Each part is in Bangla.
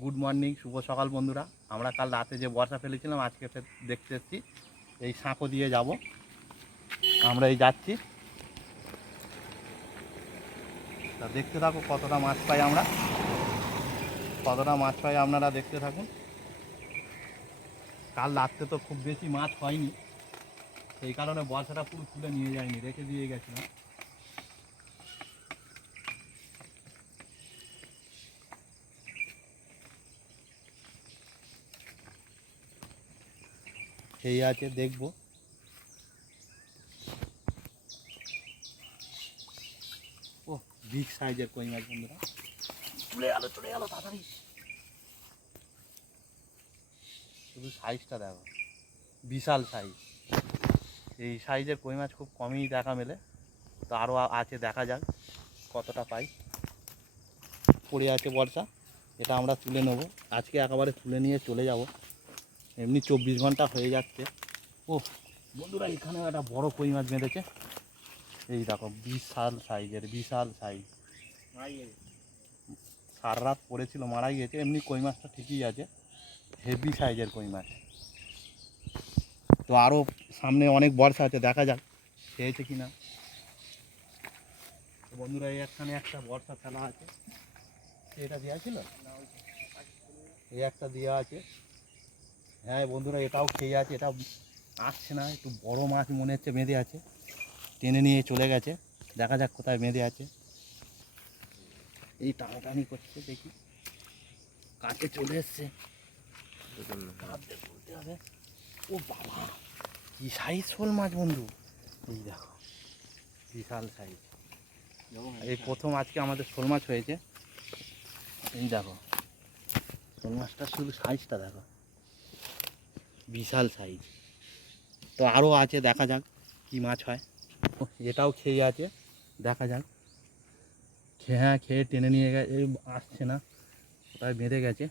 গুড মর্নিং, শুভ সকাল বন্ধুরা। আমরা কাল রাতে যে বর্ষা ফেলেছিলাম আজকে দেখতে এসেছি। এই সাঁকো দিয়ে যাব আমরা, এই যাচ্ছি। তা দেখতে থাকো কতটা মাছ পাই আমরা, আপনারা দেখতে থাকুন। কাল রাত্রে তো খুব বেশি মাছ হয়নি, সেই কারণে বর্ষাটা পুরো তুলে নিয়ে যায়নি, রেখে দিয়ে গেছিলাম। সেই আছে, দেখবো। ও বিগ সাইজের কই মাছ বন্ধুরা, চলে গেল তাড়াতাড়ি। শুধু সাইজটা দেখো, বিশাল সাইজ। এই সাইজের কই মাছ খুব কমই দেখা মেলে, তো আরও আছে, দেখা যাক কতটা পাই। পড়ে আছে বর্ষা, এটা আমরা তুলে নেবো আজকে, একেবারে তুলে নিয়ে চলে যাব। এমনি 24 ঘন্টা হয়ে যাচ্ছে। ও বন্ধুরা, এখানেও একটা বড় কই মাছ বেঁধেছে। এই দেখো, বিশাল সাইজের, বিশাল সাইজ। সারা রাত পড়েছিল, মারা গিয়েছে। এমনি কই মাছটা ঠিকই আছে, হেভি সাইজের কই মাছ। তো আরও সামনে অনেক বর্ষা আছে, দেখা যাক খেয়েছে কি না। বন্ধুরা, এই একখানে একটা বর্ষা ফেলা আছে, এটা দেওয়া ছিল, এই একটা দেওয়া আছে। হ্যাঁ বন্ধুরা, এটাও খেয়ে আছে। এটা আসছে না, একটু বড় মাছ মনে হচ্ছে বেঁধে আছে, টেনে নিয়ে চলে গেছে। দেখা যাক কোথায় বেঁধে আছে। এই টানাটানি করছে, দেখি কাছে চলে এসছে। হবে। ও বাবা, কি সাইজ শোল মাছ বন্ধু, এই দেখো বিশাল সাইজ। এই প্রথম আজকে আমাদের শোল মাছ হয়েছে। এই দেখো শোল মাছটা, শুধু সাইজটা দেখো, বিশাল সাইজ। তো আরও আছে, দেখা যাক কি মাছ হয়। এটাও খেয়ে আছে, দেখা যাক। হ্যাঁ, খেয়ে টেনে নিয়ে গেছে, আসছে না, কোথায় বেঁধে গেছে।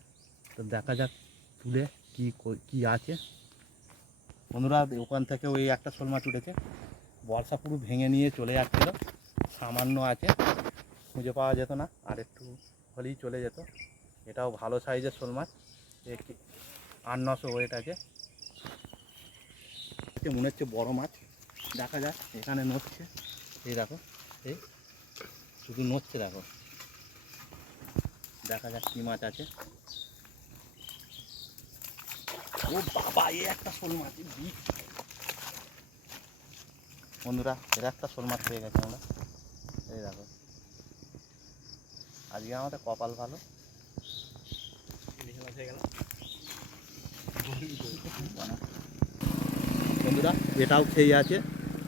তো দেখা যাক তুলে কি আছে। বন্ধুরা, ওখান থেকে ওই একটা শোল মাছ উঠেছে, বর্ষা পুরো ভেঙে নিয়ে চলে যাচ্ছিলো। সামান্য আছে, খুঁজে পাওয়া যেত না, আর একটু হলেই চলে যেত। এটাও ভালো সাইজের শোল মাছ, 800-900 ওয়েট আছে। মনে হচ্ছে বড় মাছ, দেখা যাক। এখানে নড়ছে, এই দেখো, এই শুধু নড়ছে, দেখো। দেখা যাক কী মাছ আছে। ও বাবা, এই একটা শোল মাছ, বন্ধুরা, এর একটা শোল মাছ পেয়ে গেছে আমরা। এই দেখো, আজকে আমাদের কপাল ভালো। বন্ধুরা, এটাও খেয়ে আছে,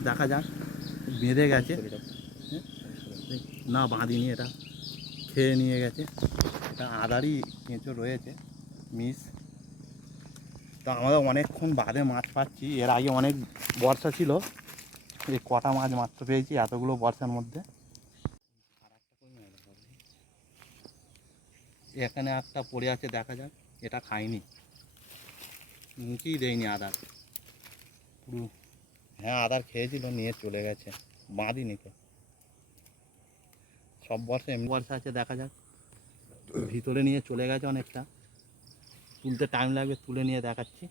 দেখা যাক। বেঁধে গেছে না, বাঁধিনি, এটা খেয়ে নিয়ে গেছে। এটা আদারই কেঁচো রয়েছে, মিস। তো আমরা অনেকক্ষণ বাদে মাছ পাচ্ছি, এর আগে অনেক বর্ষা ছিল, এই কটা মাছ মাত্র পেয়েছি এতগুলো বর্ষার মধ্যে। এখানে একটা পড়ে আছে, দেখা যাক। এটা খাইনি, মুখেই দেয়নি আদার পুরো। হ্যাঁ, আদার খেয়েছিল, নিয়ে চলে গেছে, বাঁধিনি তো। সব বর্ষা এমনি বর্ষা আছে, দেখা যাক। ভিতরে নিয়ে চলে গেছে অনেকটা, তুলতে টাইম লাগবে, তুলে নিয়ে দেখাচ্ছি।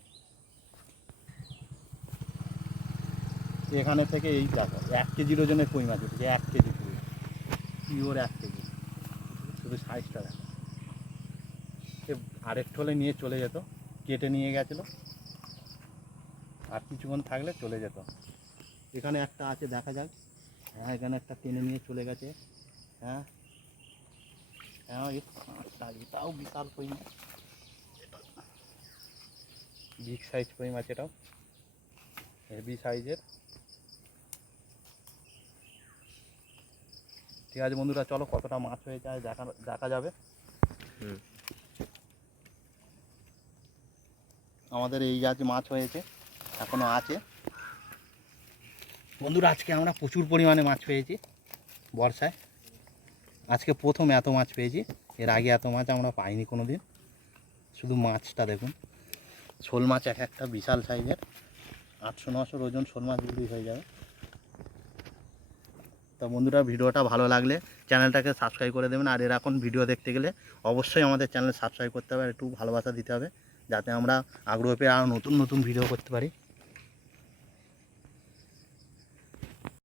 এখানে থেকে এই দেখো 1 কেজির ওজনের কই মাছ উঠেছে, 1 কেজি পুরো পিওর 1 কেজি। শুধু সাইজটা দেখো, সে আরেকটু হলে নিয়ে চলে যেত, কেটে নিয়ে গেছিলো, আর কিছুক্ষণ থাকলে চলে যেত। এখানে একটা আছে, দেখা যাক। হ্যাঁ, এখানে একটা টেনে নিয়ে চলে গেছে। হ্যাঁ হ্যাঁ, এটাও বিশাল কই মাছ, বিগ সাইজ কই মাছ, এটাও হেভি সাইজের। ঠিক আছে বন্ধুরা, চলো কতটা মাছ হয়ে যায় দেখা যাবে। আমাদের এই আজ মাছ হয়েছে, এখনো আছে। বন্ধুরা, আজকে আমরা প্রচুর পরিমাণে মাছ পেয়েছি বর্ষায়। আজকে প্রথম এত মাছ পেয়েছি, এর আগে এত মাছ আমরা পাইনি কোনো দিন। শুধু মাছটা দেখুন, শোল মাছ এক একটা বিশাল সাইজের, 800-900 ওজন শোল মাছ বিক্রি হয়ে যাবে। তা বন্ধুরা, ভিডিওটা ভালো লাগলে চ্যানেলটাকে সাবস্ক্রাইব করে দেবেন। আর এরকম ভিডিও দেখতে গেলে অবশ্যই আমাদের চ্যানেল সাবস্ক্রাইব করতে হবে, আর একটু ভালোবাসা দিতে হবে, যাতে আমরা আগ্রহ পেয়ে আরও নতুন নতুন ভিডিও করতে পারি।